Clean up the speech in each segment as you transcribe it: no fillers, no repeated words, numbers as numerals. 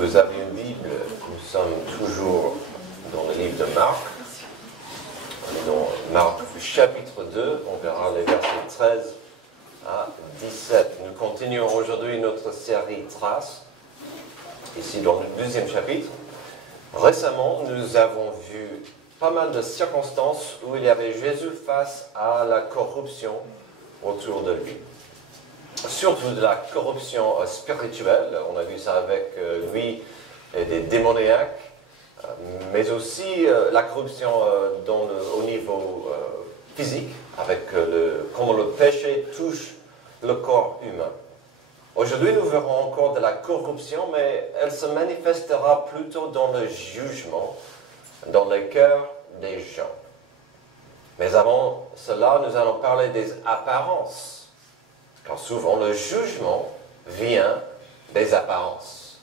vous avez une Bible, nous sommes toujours dans le livre de Marc. On est dans Marc chapitre 2, on verra les versets 13 à 17. Nous continuons aujourd'hui notre série Traces, ici dans le deuxième chapitre. Récemment, nous avons vu pas mal de circonstances où il y avait Jésus face à la corruption autour de lui. Surtout de la corruption spirituelle, on a vu ça avec lui et des démoniaques, mais aussi la corruption au niveau physique, avec comment le péché touche le corps humain. Aujourd'hui, nous verrons encore de la corruption, mais elle se manifestera plutôt dans le jugement, dans le cœur des gens. Mais avant cela, nous allons parler des apparences. Car souvent, le jugement vient des apparences.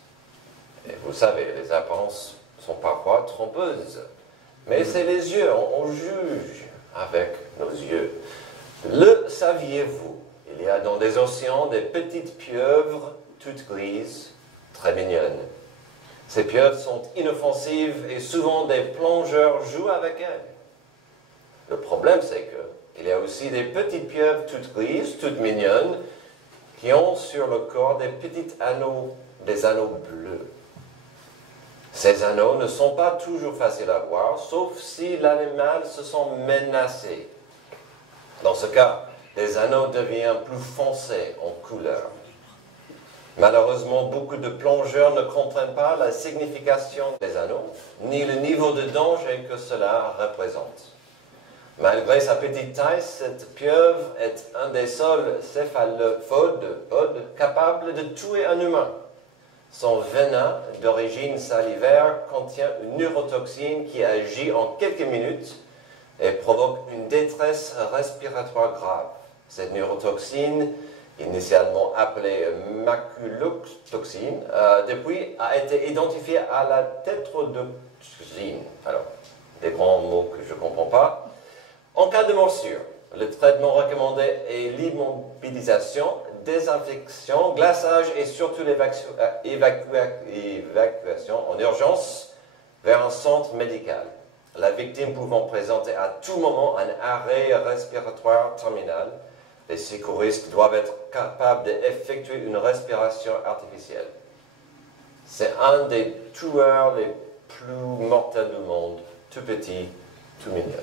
Et vous savez, les apparences sont parfois trompeuses. Mais c'est les yeux, on juge avec nos yeux. Le saviez-vous? Il y a dans des océans des petites pieuvres, toutes grises, très mignonnes. Ces pieuvres sont inoffensives et souvent des plongeurs jouent avec elles. Le problème, c'est que il y a aussi des petites pieuvres toutes grises, toutes mignonnes, qui ont sur le corps des petits anneaux, des anneaux bleus. Ces anneaux ne sont pas toujours faciles à voir, sauf si l'animal se sent menacé. Dans ce cas, les anneaux deviennent plus foncés en couleur. Malheureusement, beaucoup de plongeurs ne comprennent pas la signification des anneaux, ni le niveau de danger que cela représente. Malgré sa petite taille, cette pieuvre est un des seuls céphalopodes capables de tuer un humain. Son venin, d'origine salivaire, contient une neurotoxine qui agit en quelques minutes et provoque une détresse respiratoire grave. Cette neurotoxine, initialement appelée maculotoxine, depuis a été identifiée à la tétrodotoxine. Alors, des grands mots que je ne comprends pas. En cas de morsure, le traitement recommandé est l'immobilisation, désinfection, glaçage et surtout l'évacuation en urgence vers un centre médical. La victime pouvant présenter à tout moment un arrêt respiratoire terminal, les secouristes doivent être capables d'effectuer une respiration artificielle. C'est un des tueurs les plus mortels du monde, tout petit, tout mignon.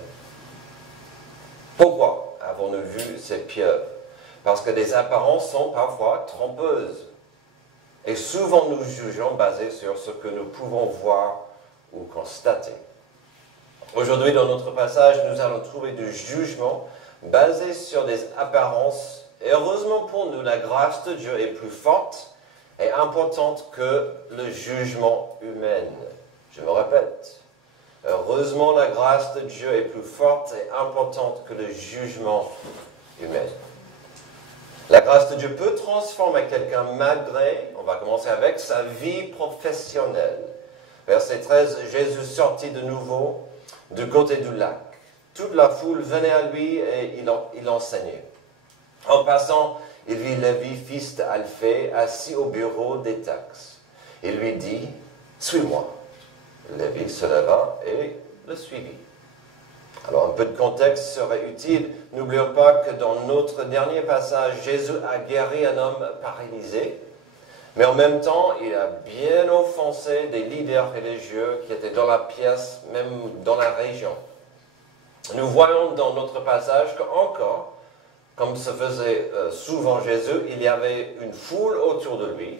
Pourquoi avons-nous vu ces pieuvres? Parce que les apparences sont parfois trompeuses. Et souvent nous jugeons basé sur ce que nous pouvons voir ou constater. Aujourd'hui, dans notre passage, nous allons trouver du jugement basé sur des apparences. Et heureusement pour nous, la grâce de Dieu est plus forte et importante que le jugement humain. Je me répète. Heureusement, la grâce de Dieu est plus forte et importante que le jugement humain. La grâce de Dieu peut transformer quelqu'un malgré, on va commencer avec, sa vie professionnelle. Verset 13, Jésus sortit de nouveau du côté du lac. Toute la foule venait à lui et il enseignait. En passant, il vit Lévi, fils d'Alphée, assis au bureau des taxes. Il lui dit, « Suis-moi ». Lévi se leva et le suivit. Alors, un peu de contexte serait utile. N'oublions pas que dans notre dernier passage, Jésus a guéri un homme paralysé, mais en même temps, il a bien offensé des leaders religieux qui étaient dans la pièce, même dans la région. Nous voyons dans notre passage qu'encore, comme se faisait souvent Jésus, il y avait une foule autour de lui.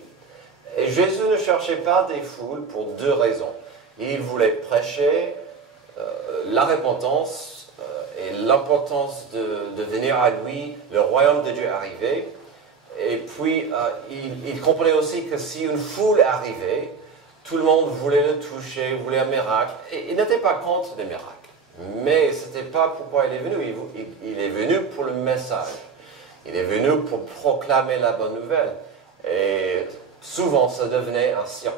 Et Jésus ne cherchait pas des foules pour deux raisons. Il voulait prêcher la repentance et l'importance de venir à lui, le royaume de Dieu arrivait. Et puis, il comprenait aussi que si une foule arrivait, tout le monde voulait le toucher, voulait un miracle. Et il n'était pas contre les miracles. Mais ce n'était pas pourquoi il est venu. Il est venu pour le message. Il est venu pour proclamer la bonne nouvelle. Et souvent, ça devenait un cirque.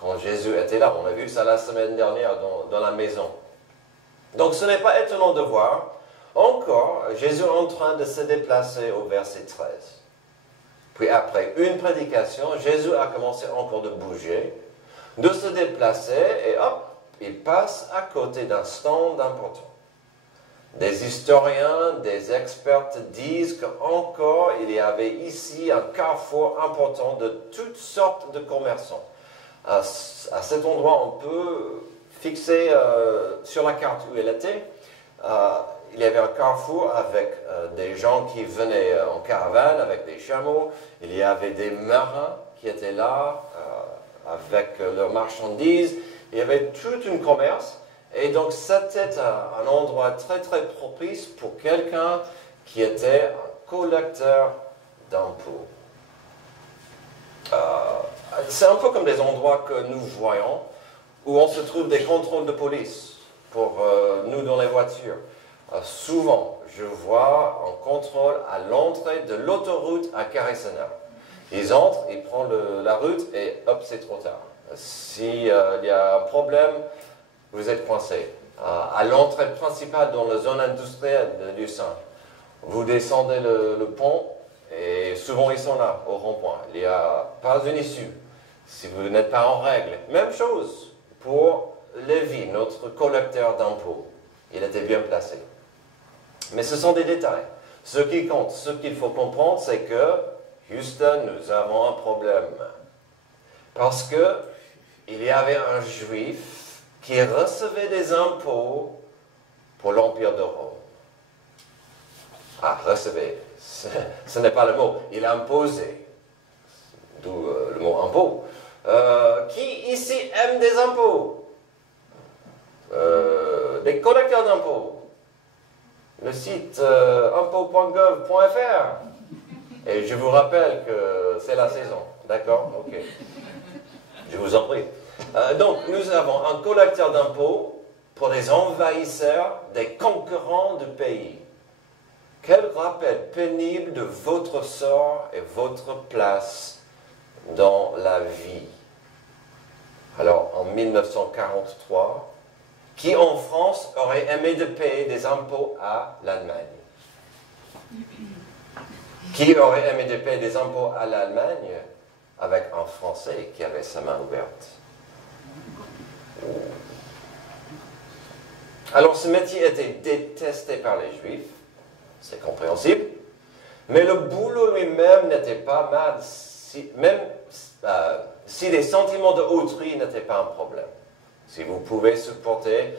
Quand Jésus était là, on a vu ça la semaine dernière dans la maison. Donc ce n'est pas étonnant de voir encore Jésus en train de se déplacer au verset 13. Puis après une prédication, Jésus a commencé encore de bouger de se déplacer et hop, il passe à côté d'un stand important. Des historiens, des experts disent qu'encore il y avait ici un carrefour important de toutes sortes de commerçants. À cet endroit, on peut fixer sur la carte où il était. Il y avait un carrefour avec des gens qui venaient en caravane avec des chameaux. Il y avait des marins qui étaient là avec leurs marchandises. Il y avait tout un commerce. Et donc, c'était un endroit très, très propice pour quelqu'un qui était un collecteur d'impôts. C'est un peu comme des endroits que nous voyons, où on se trouve des contrôles de police pour nous dans les voitures. Souvent, je vois un contrôle à l'entrée de l'autoroute à Carissena. Ils entrent, ils prennent la route et hop, c'est trop tard. S'il y a un problème, vous êtes coincé. À l'entrée principale dans la zone industrielle du Sein, vous descendez le pont et souvent ils sont là, au rond-point. Il n'y a pas une issue si vous n'êtes pas en règle. Même chose pour Lévi, notre collecteur d'impôts. Il était bien placé. Mais ce sont des détails. Ce qui compte, ce qu'il faut comprendre, c'est que, Houston, nous avons un problème. Parce que il y avait un juif qui recevait des impôts pour l'Empire de Rome. Ah, recevait, ce n'est pas le mot, il imposait, d'où le mot impôt. Qui ici aime des impôts? Des collecteurs d'impôts. Le site impôt.gov.fr. Et je vous rappelle que c'est la saison, d'accord? Ok. Je vous en prie. Donc, nous avons un collecteur d'impôts pour des envahisseurs, des concurrents du pays. Quel rappel pénible de votre sort et votre place dans la vie. Alors, en 1943, qui en France aurait aimé de payer des impôts à l'Allemagne? Qui aurait aimé de payer des impôts à l'Allemagne avec un Français qui avait sa main ouverte? Alors ce métier était détesté par les Juifs, c'est compréhensible, mais le boulot lui-même n'était pas mal, même si les sentiments de autrui n'étaient pas un problème. Si vous pouvez supporter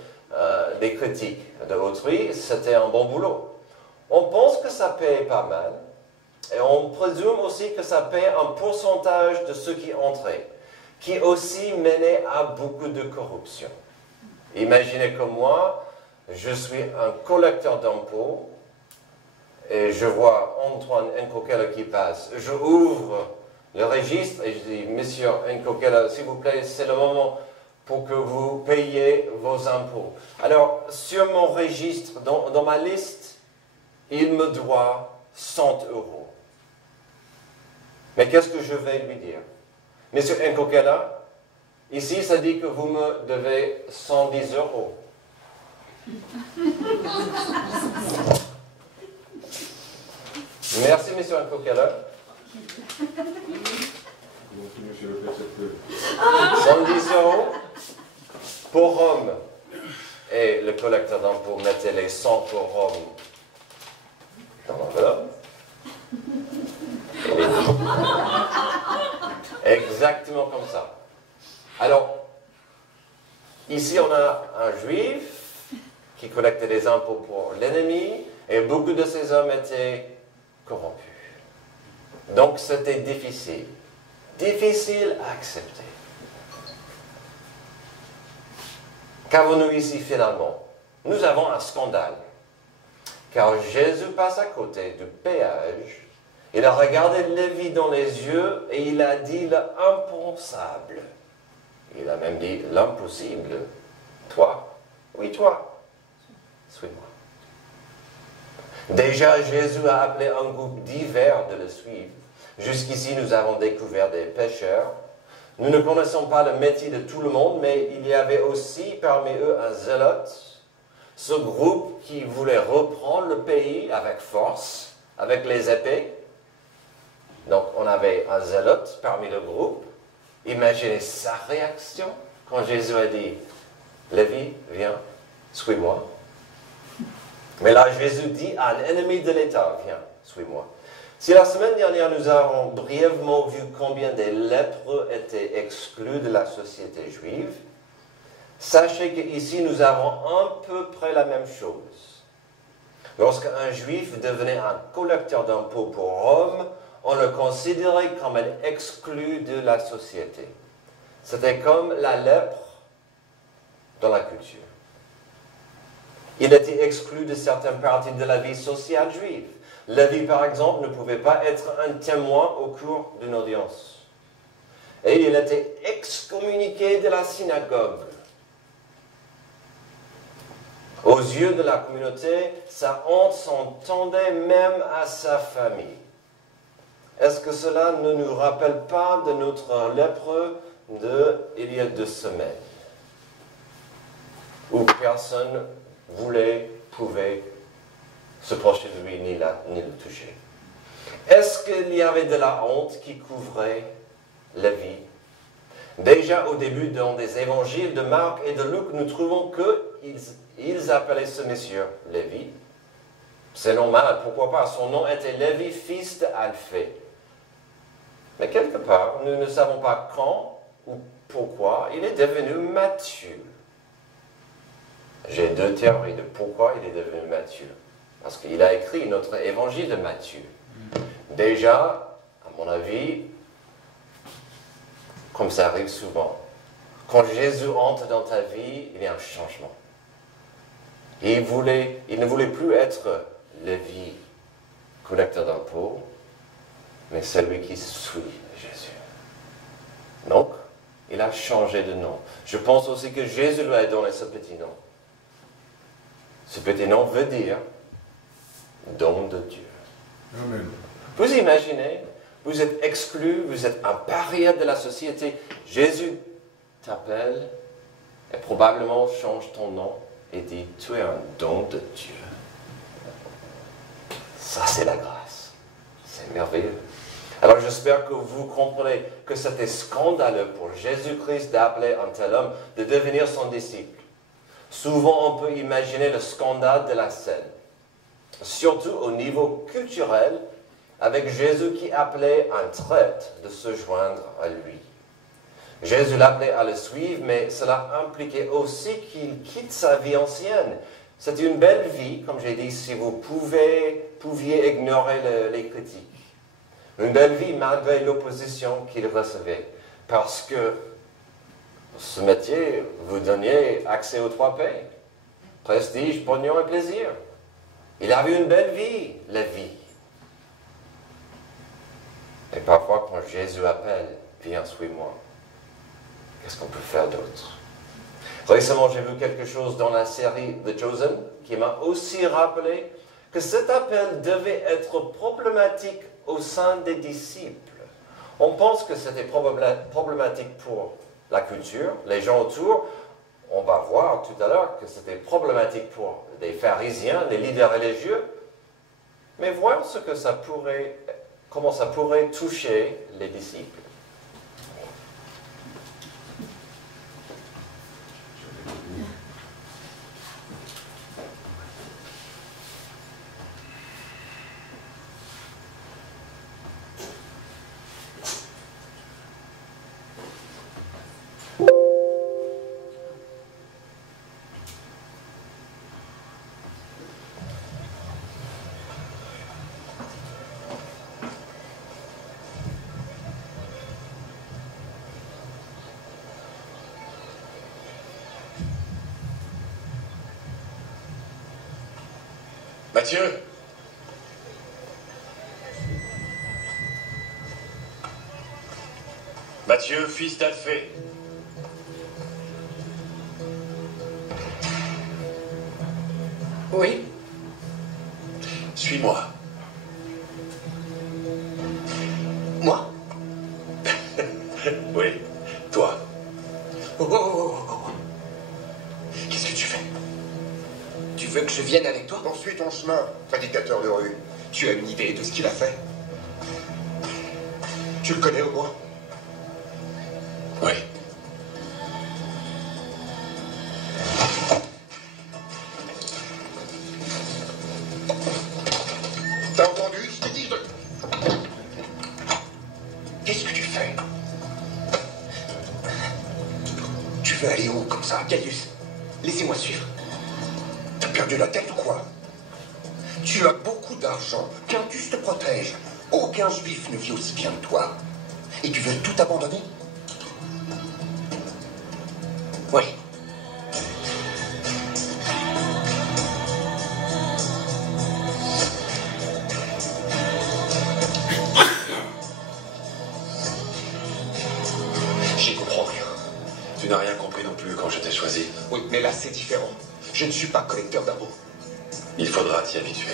des critiques de autrui, c'était un bon boulot. On pense que ça paye pas mal, et on présume aussi que ça paye un pourcentage de ce qui entrait, qui aussi menait à beaucoup de corruption. Imaginez que moi, je suis un collecteur d'impôts, et je vois Antoine Nkokela qui passe. Je ouvre le registre et je dis, Monsieur Nkokela, s'il vous plaît, c'est le moment pour que vous payiez vos impôts. Alors, sur mon registre, dans ma liste, il me doit 100 euros. Mais qu'est-ce que je vais lui dire? Monsieur Nkokela, ici, ça dit que vous me devez 110 euros. Merci, Monsieur Nkokela. 110 euros pour Rome. Et le collecteur d'impôts mettait les 100 pour Rome dans l'enveloppe. Exactement comme ça. Alors, ici on a un juif qui collectait des impôts pour l'ennemi et beaucoup de ces hommes étaient corrompus. Donc c'était difficile. Difficile à accepter. Qu'avons-nous ici finalement? Nous avons un scandale. Car Jésus passe à côté du péage. Il a regardé Lévi dans les yeux et il a dit l'impensable. Il a même dit l'impossible. Toi, oui toi, suis-moi. Déjà, Jésus a appelé un groupe divers de le suivre. Jusqu'ici, nous avons découvert des pêcheurs. Nous ne connaissons pas le métier de tout le monde, mais il y avait aussi parmi eux un zélote. Ce groupe qui voulait reprendre le pays avec force, avec les épées. Donc, on avait un zélote parmi le groupe. imaginez sa réaction quand Jésus a dit, Lévi, viens, suis-moi. Mais là, Jésus dit à un ennemi de l'État, viens, suis-moi. Si la semaine dernière, nous avons brièvement vu combien des lépreux étaient exclus de la société juive, sachez qu'ici, nous avons à peu près la même chose. Lorsqu'un juif devenait un collecteur d'impôts pour Rome, on le considérait comme un exclu de la société. C'était comme la lèpre dans la culture. Il était exclu de certaines parties de la vie sociale juive. Lévi, par exemple, ne pouvait pas être un témoin au cours d'une audience. Et il était excommuniqué de la synagogue. Aux yeux de la communauté, sa honte s'entendait même à sa famille. Est-ce que cela ne nous rappelle pas de notre lépreux d'il y a 2 semaines, où personne voulait, pouvait se procher de lui ni le toucher? Est-ce qu'il y avait de la honte qui couvrait la vie? Déjà au début dans les évangiles de Marc et de Luc, nous trouvons qu'ils appelaient ce monsieur Lévi. C'est normal, pourquoi pas? Son nom était Lévi, fils d'Alphée. Mais quelque part, nous ne savons pas quand ou pourquoi il est devenu Matthieu. J'ai 2 théories de pourquoi il est devenu Matthieu. Parce qu'il a écrit notre évangile de Matthieu. Déjà, à mon avis, comme ça arrive souvent, quand Jésus entre dans ta vie, il y a un changement. Il ne voulait plus être Lévi, collecteur d'impôts, mais celui qui suit Jésus. Donc, il a changé de nom. Je pense aussi que Jésus lui a donné ce petit nom. Ce petit nom veut dire don de Dieu. Amen. Vous imaginez, vous êtes exclu, vous êtes un paria de la société. Jésus t'appelle et probablement change ton nom et dit, tu es un don de Dieu. Ça, c'est la grâce. C'est merveilleux. Alors j'espère que vous comprenez que c'était scandaleux pour Jésus-Christ d'appeler un tel homme de devenir son disciple. Souvent, on peut imaginer le scandale de la scène, surtout au niveau culturel, avec Jésus qui appelait un traître de se joindre à lui. Jésus l'appelait à le suivre, mais cela impliquait aussi qu'il quitte sa vie ancienne. C'était une belle vie, comme j'ai dit, si vous pouviez ignorer les critiques. Une belle vie malgré l'opposition qu'il recevait. Parce que ce métier vous donnait accès aux 3 P. Prestige, pognon et plaisir. Il avait une belle vie, la vie. Et parfois, quand Jésus appelle, viens, suis-moi, qu'est-ce qu'on peut faire d'autre? Récemment, j'ai vu quelque chose dans la série The Chosen qui m'a aussi rappelé que cet appel devait être problématique au sein des disciples. On pense que c'était problématique pour la culture, les gens autour. On va voir tout à l'heure que c'était problématique pour les pharisiens, les leaders religieux. Mais voyons comment ça pourrait toucher les disciples. Matthieu? Matthieu, fils d'Alphée. Oui. Suis-moi. Moi? Oui, toi. Oh, oh, oh, oh, oh. Qu'est-ce que tu fais? Tu veux que je vienne avec toi? Poursuis ton chemin, prédicateur de rue. Tu as une idée de ce qu'il a fait? Tu le connais au moins? Oui. T'as entendu? Je t'ai dit de... Qu'est-ce que tu fais? Tu veux aller où comme ça? Gaius, laissez-moi suivre. T'as perdu la tête ou quoi? Tu as beaucoup d'argent. Quintus te protège. Aucun juif ne vit aussi bien que toi. Et tu veux tout abandonner? Oui. J'y comprends rien. Tu n'as rien compris non plus quand je t'ai choisi. Oui, mais là c'est différent. Je ne suis pas collecteur d'impôts. Il faudra t'y habituer.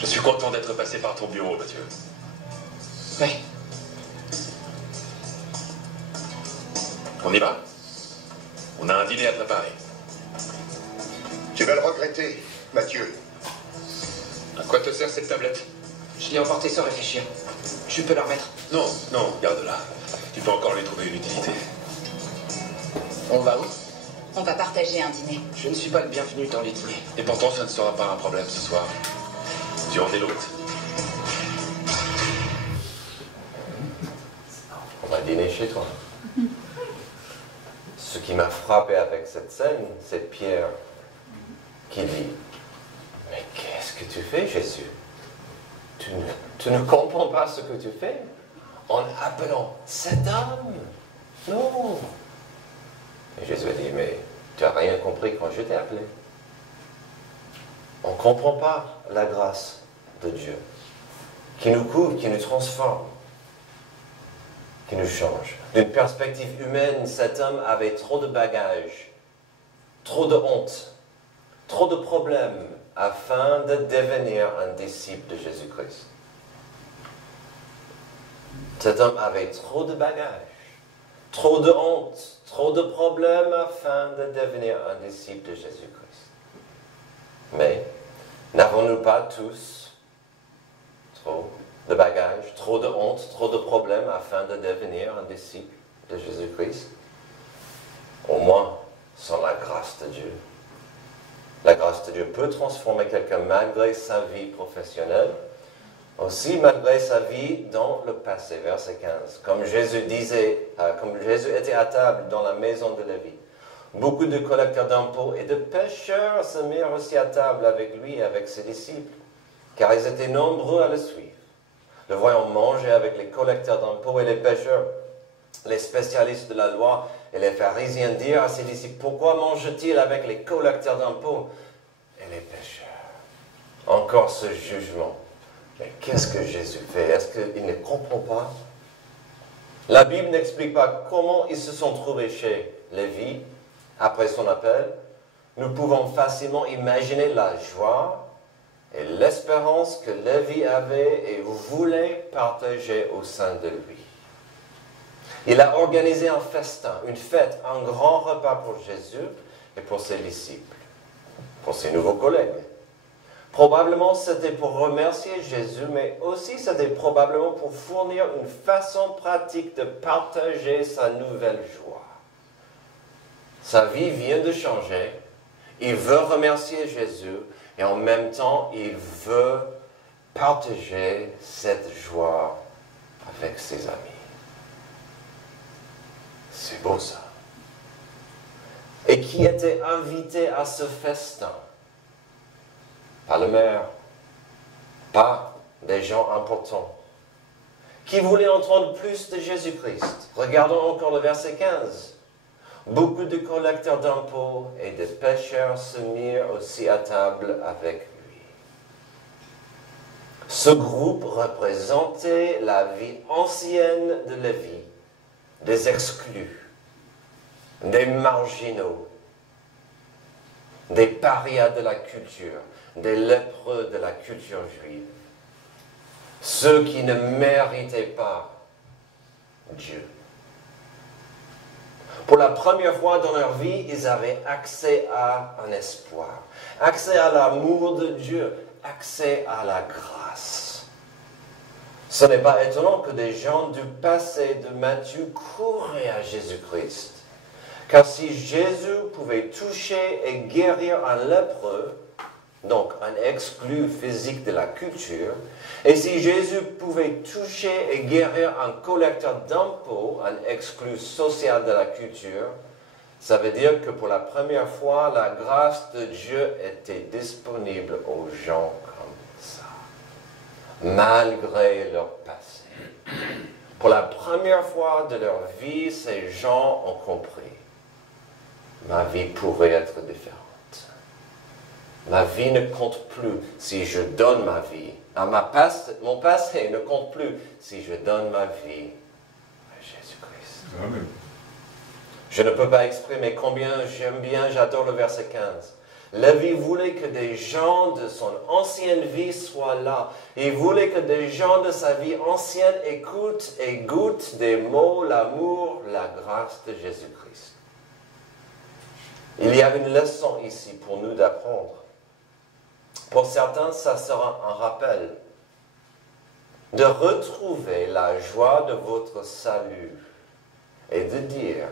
Je suis content d'être passé par ton bureau, Mathieu. Oui. On y va? On a un dîner à préparer. Tu vas le regretter, Mathieu. À quoi te sert cette tablette? Je l'ai emportée sans réfléchir. Je peux la remettre? Non, non, garde-la. Tu peux encore lui trouver une utilité. On va où? On va partager un dîner. Je ne suis pas le bienvenu dans les dîners. Et pourtant, ça ne sera pas un problème ce soir. Tu en es l'hôte. On va dîner chez toi. Ce qui m'a frappé avec cette scène, c'est Pierre qui dit, « Mais qu'est-ce que tu fais, Jésus? Tu ne comprends pas ce que tu fais en appelant cet homme? Non. » Et Jésus a dit, « Mais tu n'as rien compris quand je t'ai appelé. » On ne comprend pas la grâce de Dieu qui nous couvre, qui nous transforme, qui nous change. D'une perspective humaine, cet homme avait trop de bagages, trop de honte, trop de problèmes afin de devenir un disciple de Jésus-Christ. Cet homme avait trop de bagages, trop de honte, trop de problèmes afin de devenir un disciple de Jésus-Christ. Mais n'avons-nous pas tous trop de bagages, trop de honte, trop de problèmes afin de devenir un disciple de Jésus-Christ? Au moins, sans la grâce de Dieu. La grâce de Dieu peut transformer quelqu'un malgré sa vie professionnelle, aussi malgré sa vie dans le passé, verset 15. Comme Jésus disait, comme Jésus était à table dans la maison de Lévi, beaucoup de collecteurs d'impôts et de pécheurs se mirent aussi à table avec lui et avec ses disciples, car ils étaient nombreux à le suivre. Le voyant manger avec les collecteurs d'impôts et les pécheurs, les spécialistes de la loi et les pharisiens dirent à ses disciples, « Pourquoi mange-t-il avec les collecteurs d'impôts et les pécheurs ?» Encore ce jugement. Mais qu'est-ce que Jésus fait? Est-ce qu'il ne comprend pas? La Bible n'explique pas comment ils se sont trouvés chez Lévi après son appel. Nous pouvons facilement imaginer la joie et l'espérance que Lévi avait et voulait partager au sein de lui. Il a organisé un festin, une fête, un grand repas pour Jésus et pour ses disciples, pour ses nouveaux collègues. Probablement c'était pour remercier Jésus, mais aussi c'était probablement pour fournir une façon pratique de partager sa nouvelle joie. Sa vie vient de changer, il veut remercier Jésus et en même temps il veut partager cette joie avec ses amis. C'est beau ça. Et qui était invité à ce festin? Pas le maire, pas des gens importants. Qui voulait entendre plus de Jésus-Christ? Regardons encore le verset 15. Beaucoup de collecteurs d'impôts et de pécheurs se mirent aussi à table avec lui. Ce groupe représentait la vie ancienne de Lévi, des exclus, des marginaux, des parias de la culture, des lépreux de la culture juive, ceux qui ne méritaient pas Dieu. Pour la première fois dans leur vie, ils avaient accès à un espoir, accès à l'amour de Dieu, accès à la grâce. Ce n'est pas étonnant que des gens du passé de Matthieu couraient à Jésus-Christ. Car si Jésus pouvait toucher et guérir un lépreux, donc un exclu physique de la culture, et si Jésus pouvait toucher et guérir un collecteur d'impôts, un exclu social de la culture, ça veut dire que pour la première fois, la grâce de Dieu était disponible aux gens comme ça, malgré leur passé. Pour la première fois de leur vie, ces gens ont compris. Ma vie pourrait être différente. Ma vie ne compte plus si je donne ma vie. Mon passé ne compte plus si je donne ma vie à Jésus-Christ. Amen. Je ne peux pas exprimer combien j'adore le verset 15. Lévi voulait que des gens de son ancienne vie soient là. Il voulait que des gens de sa vie ancienne écoutent et goûtent des mots, l'amour, la grâce de Jésus-Christ. Il y a une leçon ici pour nous d'apprendre. Pour certains, ça sera un rappel de retrouver la joie de votre salut et de dire,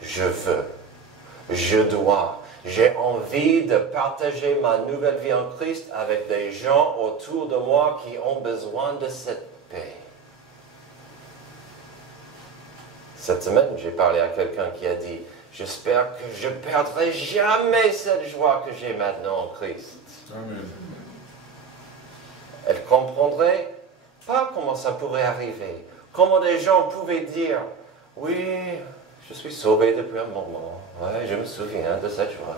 je veux, je dois, j'ai envie de partager ma nouvelle vie en Christ avec des gens autour de moi qui ont besoin de cette paix. Cette semaine, j'ai parlé à quelqu'un qui a dit, j'espère que je ne perdrai jamais cette joie que j'ai maintenant en Christ. Amen. Elle comprendrait pas comment ça pourrait arriver. Comment des gens pouvaient dire, oui, je suis sauvé depuis un moment. Ouais, je me souviens de cette joie.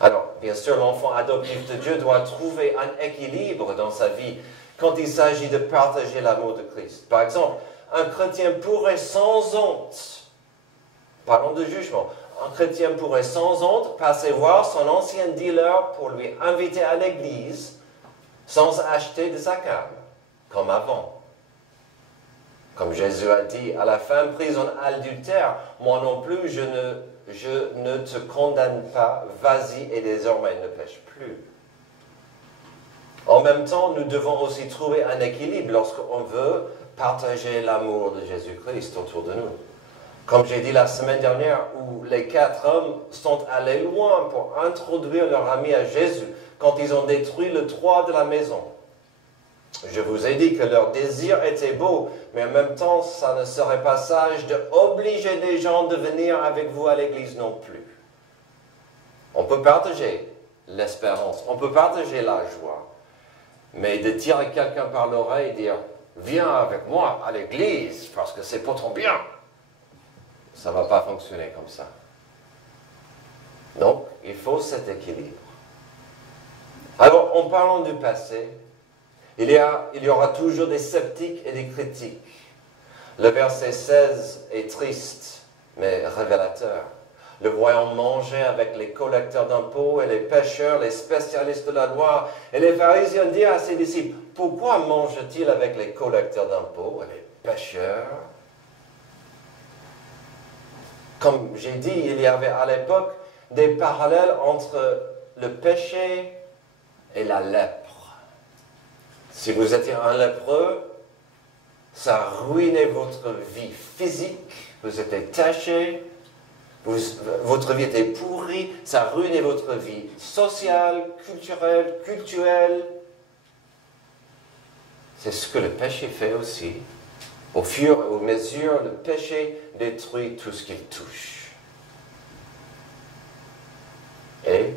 Alors, bien sûr, l'enfant adoptif de Dieu doit trouver un équilibre dans sa vie quand il s'agit de partager l'amour de Christ. Par exemple, un chrétien pourrait sans honte, parlons de jugement, un chrétien pourrait sans honte passer voir son ancien dealer pour lui inviter à l'église sans acheter de sa cam, comme avant. Comme Jésus a dit à la femme prise en adultère, moi non plus je ne te condamne pas, vas-y et désormais ne pêche plus. En même temps, nous devons aussi trouver un équilibre lorsqu'on veut partager l'amour de Jésus-Christ autour de nous. Comme j'ai dit la semaine dernière, où les 4 hommes sont allés loin pour introduire leur ami à Jésus quand ils ont détruit le toit de la maison. Je vous ai dit que leur désir était beau, mais en même temps, ça ne serait pas sage d'obliger les gens de venir avec vous à l'église non plus. On peut partager l'espérance, on peut partager la joie, mais de tirer quelqu'un par l'oreille et dire « Viens avec moi à l'église parce que c'est pour ton bien », ça ne va pas fonctionner comme ça. Donc, il faut cet équilibre. Alors, en parlant du passé, il y aura toujours des sceptiques et des critiques. Le verset 16 est triste, mais révélateur. Le voyant manger avec les collecteurs d'impôts et les pécheurs, les spécialistes de la loi, et les pharisiens dirent à ses disciples, « Pourquoi mange-t-il avec les collecteurs d'impôts et les pécheurs ?» Comme j'ai dit, il y avait à l'époque des parallèles entre le péché et la lèpre. Si vous étiez un lépreux, ça ruinait votre vie physique, vous étiez taché, votre vie était pourrie, ça ruinait votre vie sociale, culturelle. C'est ce que le péché fait aussi. Au fur et à mesure, le péché détruit tout ce qu'il touche. Et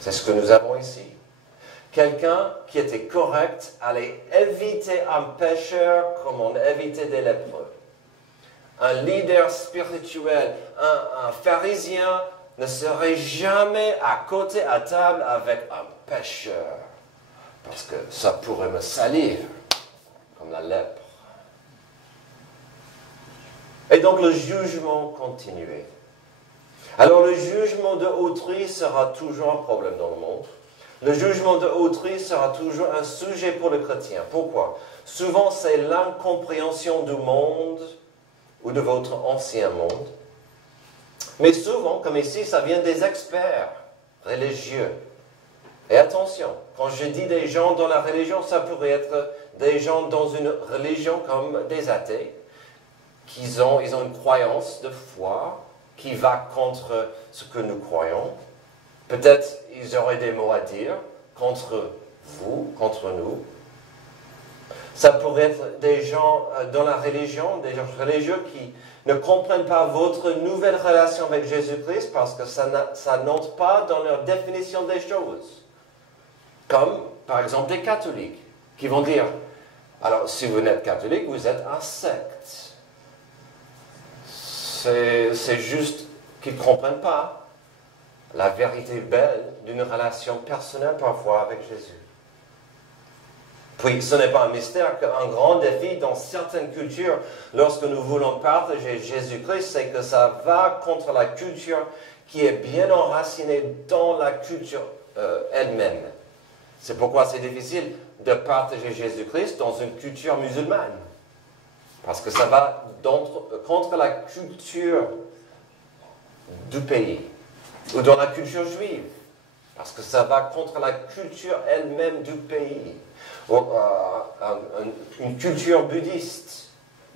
c'est ce que nous avons ici. Quelqu'un qui était correct allait éviter un pécheur comme on évitait des lépreux. Un leader spirituel, un pharisien ne serait jamais à côté à table avec un pécheur. Parce que ça pourrait me salir, comme la lèpre. Et donc le jugement continuait. Alors le jugement de autrui sera toujours un problème dans le monde. Le jugement de autrui sera toujours un sujet pour le chrétien. Pourquoi? Souvent c'est l'incompréhension du monde ou de votre ancien monde. Mais souvent, comme ici, ça vient des experts religieux. Et attention, quand je dis des gens dans la religion, ça pourrait être des gens dans une religion comme des athées, ils ont une croyance de foi qui va contre ce que nous croyons. Peut-être ils auraient des mots à dire contre vous, contre nous. Ça pourrait être des gens dans la religion, des gens religieux qui ne comprennent pas votre nouvelle relation avec Jésus-Christ parce que ça n'entre pas dans leur définition des choses. Comme, par exemple, des catholiques qui vont dire, alors si vous n'êtes catholique, vous êtes un secte. C'est juste qu'ils ne comprennent pas la vérité belle d'une relation personnelle parfois avec Jésus. Puis, ce n'est pas un mystère qu'un grand défi dans certaines cultures, lorsque nous voulons partager Jésus-Christ, c'est que ça va contre la culture qui est bien enracinée dans la culture elle-même. C'est pourquoi c'est difficile de partager Jésus-Christ dans une culture musulmane. Parce que ça va contre la culture du pays, ou dans la culture juive. Parce que ça va contre la culture elle-même du pays. Ou, une culture bouddhiste.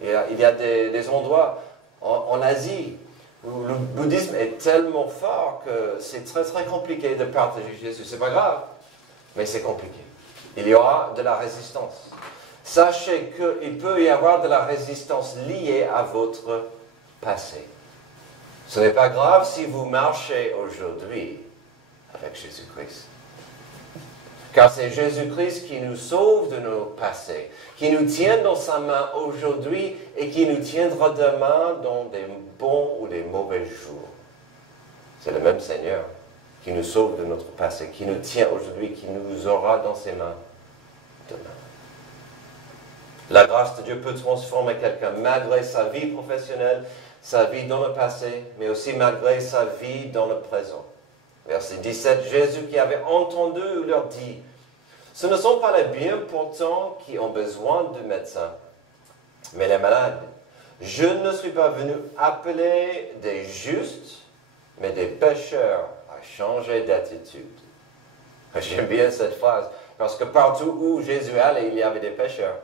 Il y a des endroits en Asie où le bouddhisme est tellement fort que c'est très très compliqué de partager Jésus. C'est pas grave, mais c'est compliqué. Il y aura de la résistance. Sachez qu'il peut y avoir de la résistance liée à votre passé. Ce n'est pas grave si vous marchez aujourd'hui avec Jésus-Christ. Car c'est Jésus-Christ qui nous sauve de nos passés, qui nous tient dans sa main aujourd'hui et qui nous tiendra demain dans des bons ou des mauvais jours. C'est le même Seigneur qui nous sauve de notre passé, qui nous tient aujourd'hui, qui nous aura dans ses mains demain. La grâce de Dieu peut transformer quelqu'un malgré sa vie professionnelle, sa vie dans le passé, mais aussi malgré sa vie dans le présent. Verset 17, Jésus qui avait entendu leur dit, « Ce ne sont pas les bien portants qui ont besoin de médecins, mais les malades. Je ne suis pas venu appeler des justes, mais des pécheurs à changer d'attitude. » J'aime bien cette phrase, parce que partout où Jésus allait, il y avait des pécheurs.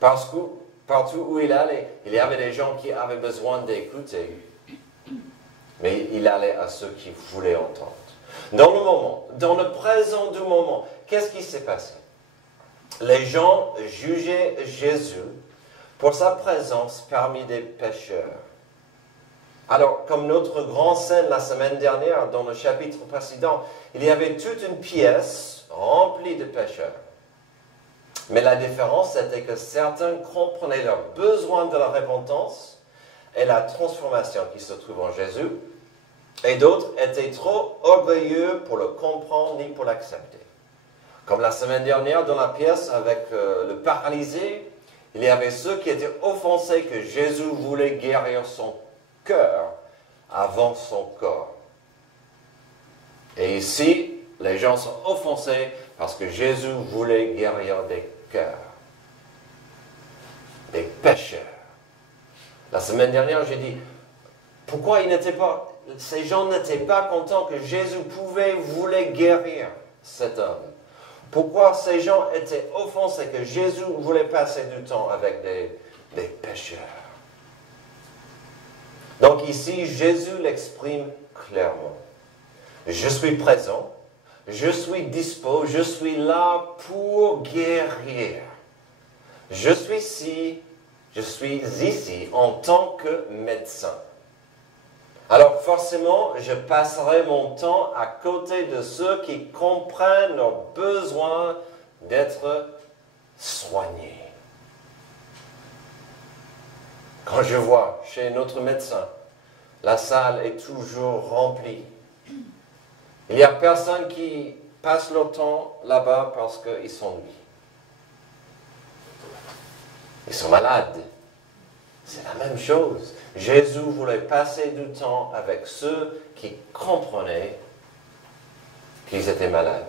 Partout où il allait, il y avait des gens qui avaient besoin d'écouter. Mais il allait à ceux qui voulaient entendre. Dans le moment, dans le présent du moment, qu'est-ce qui s'est passé? Les gens jugeaient Jésus pour sa présence parmi des pécheurs. Alors, comme notre grand scène la semaine dernière, dans le chapitre précédent, il y avait toute une pièce remplie de pécheurs. Mais la différence, c'était que certains comprenaient leur besoin de la repentance et la transformation qui se trouve en Jésus, et d'autres étaient trop orgueilleux pour le comprendre ni pour l'accepter. Comme la semaine dernière, dans la pièce avec le paralysé, il y avait ceux qui étaient offensés que Jésus voulait guérir son cœur avant son corps. Et ici, les gens sont offensés parce que Jésus voulait guérir des cœurs, des pécheurs. La semaine dernière, j'ai dit, pourquoi ces gens n'étaient pas contents que Jésus voulait guérir cet homme? Pourquoi ces gens étaient offensés que Jésus voulait passer du temps avec des pécheurs? Donc ici, Jésus l'exprime clairement. Je suis présent, je suis dispo, je suis là pour guérir. Je suis ici en tant que médecin. Alors forcément, je passerai mon temps à côté de ceux qui comprennent leur besoin d'être soignés. Quand je vois chez notre médecin, la salle est toujours remplie. Il n'y a personne qui passe leur temps là-bas parce qu'ils s'ennuient. Ils sont malades. C'est la même chose. Jésus voulait passer du temps avec ceux qui comprenaient qu'ils étaient malades.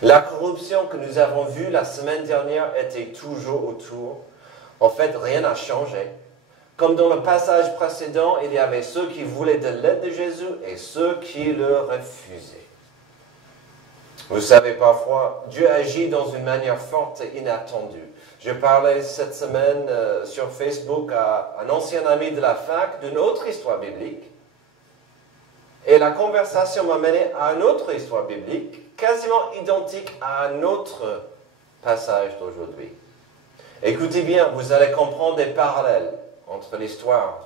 La corruption que nous avons vue la semaine dernière était toujours autour. En fait, rien n'a changé. Comme dans le passage précédent, il y avait ceux qui voulaient de l'aide de Jésus et ceux qui le refusaient. Vous savez, parfois, Dieu agit dans une manière forte et inattendue. Je parlais cette semaine sur Facebook à un ancien ami de la fac d'une autre histoire biblique. Et la conversation m'a mené à une autre histoire biblique, quasiment identique à un autre passage d'aujourd'hui. Écoutez bien, vous allez comprendre des parallèles entre l'histoire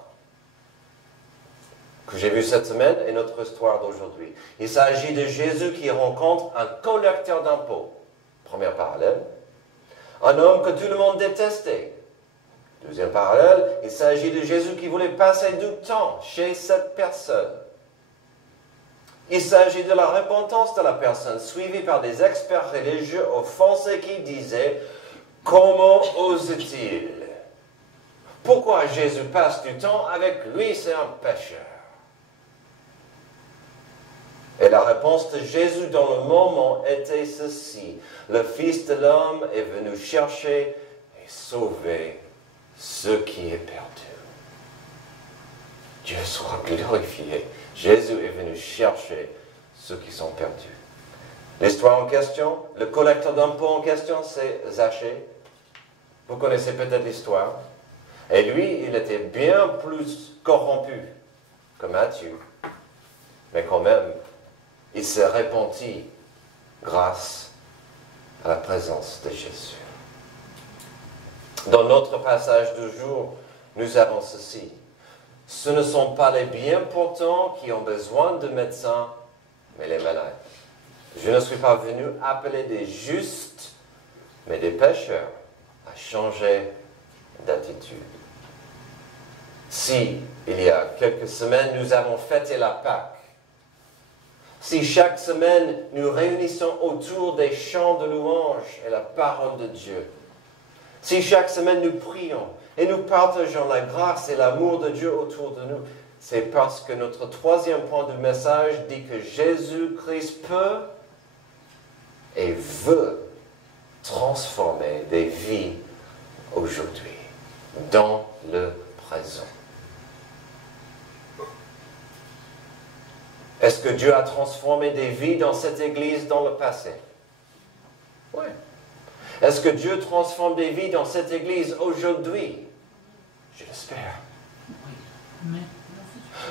que j'ai vue cette semaine et notre histoire d'aujourd'hui. Il s'agit de Jésus qui rencontre un collecteur d'impôts. Premier parallèle. Un homme que tout le monde détestait. Deuxième parallèle, il s'agit de Jésus qui voulait passer du temps chez cette personne. Il s'agit de la repentance de la personne, suivie par des experts religieux offensés qui disaient « Comment ose-t-il » Pourquoi Jésus passe du temps avec lui, c'est un pécheur. Et la réponse de Jésus dans le moment était ceci. Le Fils de l'homme est venu chercher et sauver ce qui est perdu. Dieu soit glorifié. Jésus est venu chercher ceux qui sont perdus. L'histoire en question, le collecteur d'impôts en question, c'est Zachée. Vous connaissez peut-être l'histoire. Et lui, il était bien plus corrompu que Matthieu. Mais quand même, il s'est repenti grâce à la présence de Jésus. Dans notre passage du jour, nous avons ceci. Ce ne sont pas les bien portants qui ont besoin de médecins, mais les malades. Je ne suis pas venu appeler des justes, mais des pécheurs à changer d'attitude. Si, il y a quelques semaines, nous avons fêté la Pâque, si chaque semaine nous réunissons autour des chants de louange et la parole de Dieu, si chaque semaine nous prions et nous partageons la grâce et l'amour de Dieu autour de nous, c'est parce que notre troisième point du message dit que Jésus-Christ peut et veut transformer des vies aujourd'hui, dans le présent. Est-ce que Dieu a transformé des vies dans cette Église dans le passé? Oui. Est-ce que Dieu transforme des vies dans cette Église aujourd'hui? Je l'espère.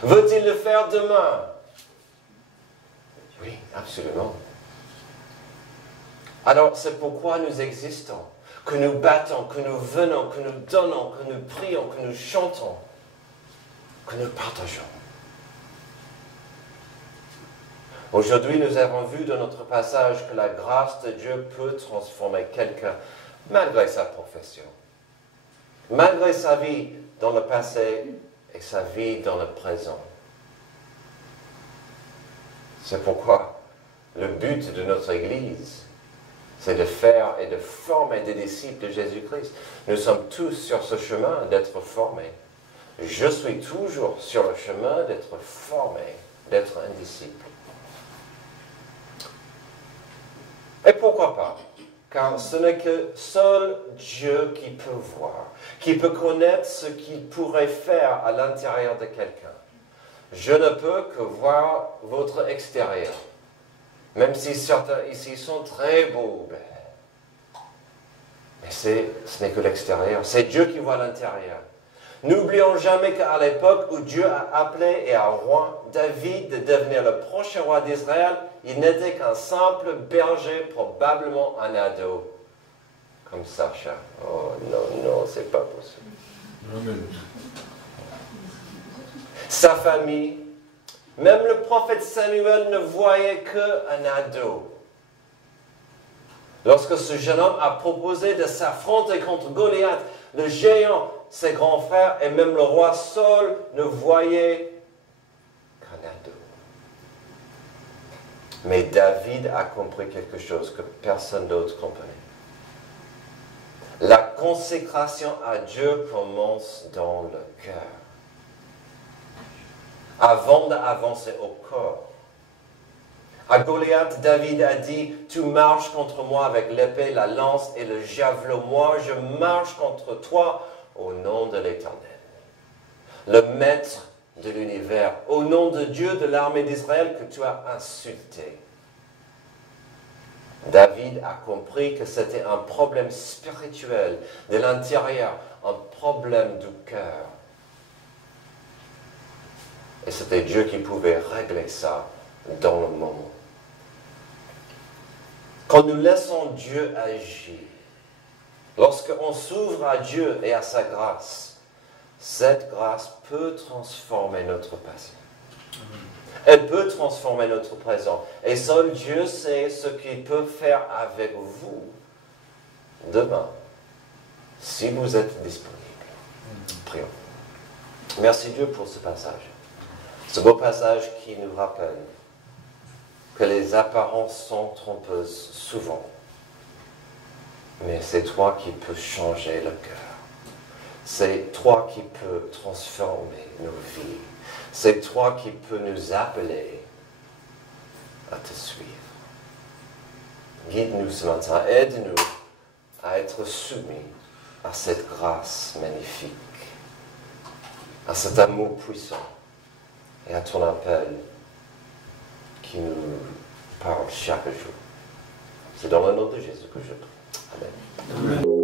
Veut-il le faire demain? Oui, absolument. Alors, c'est pourquoi nous existons, que nous battons, que nous venons, que nous donnons, que nous prions, que nous chantons, que nous partageons. Aujourd'hui, nous avons vu dans notre passage que la grâce de Dieu peut transformer quelqu'un malgré sa profession, malgré sa vie dans le passé et sa vie dans le présent. C'est pourquoi le but de notre Église, c'est de faire et de former des disciples de Jésus-Christ. Nous sommes tous sur ce chemin d'être formés. Je suis toujours sur le chemin d'être formé, d'être un disciple. Et pourquoi pas? Car ce n'est que seul Dieu qui peut voir, qui peut connaître ce qu'il pourrait faire à l'intérieur de quelqu'un. Je ne peux que voir votre extérieur, même si certains ici sont très beaux. Mais ce n'est que l'extérieur, c'est Dieu qui voit l'intérieur. N'oublions jamais qu'à l'époque où Dieu a appelé et a roi David de devenir le prochain roi d'Israël, il n'était qu'un simple berger, probablement un ado, comme Sacha. Oh non, c'est pas possible. Amen. Sa famille, même le prophète Samuel ne voyait qu'un ado. Lorsque ce jeune homme a proposé de s'affronter contre Goliath, le géant, ses grands frères et même le roi Saul ne voyaient qu'un ado. Mais David a compris quelque chose que personne d'autre comprenait. La consécration à Dieu commence dans le cœur. Avant d'avancer au corps. À Goliath, David a dit, « Tu marches contre moi avec l'épée, la lance et le javelot. Moi, je marche contre toi au nom de l'Éternel, le Maître de l'univers, au nom de Dieu de l'armée d'Israël que tu as insulté. » David a compris que c'était un problème spirituel de l'intérieur, un problème du cœur. Et c'était Dieu qui pouvait régler ça dans le moment. Quand nous laissons Dieu agir, lorsqu'on s'ouvre à Dieu et à sa grâce, cette grâce peut transformer notre passé. Elle peut transformer notre présent. Et seul Dieu sait ce qu'il peut faire avec vous demain, si vous êtes disponible. Prions. Merci Dieu pour ce passage. Ce beau passage qui nous rappelle que les apparences sont trompeuses souvent. Mais c'est toi qui peux changer le cœur. C'est toi qui peux transformer nos vies. C'est toi qui peux nous appeler à te suivre. Guide-nous ce matin. Aide-nous à être soumis à cette grâce magnifique, à cet amour puissant et à ton appel qui nous parle chaque jour. C'est dans le nom de Jésus que je prie. Amen.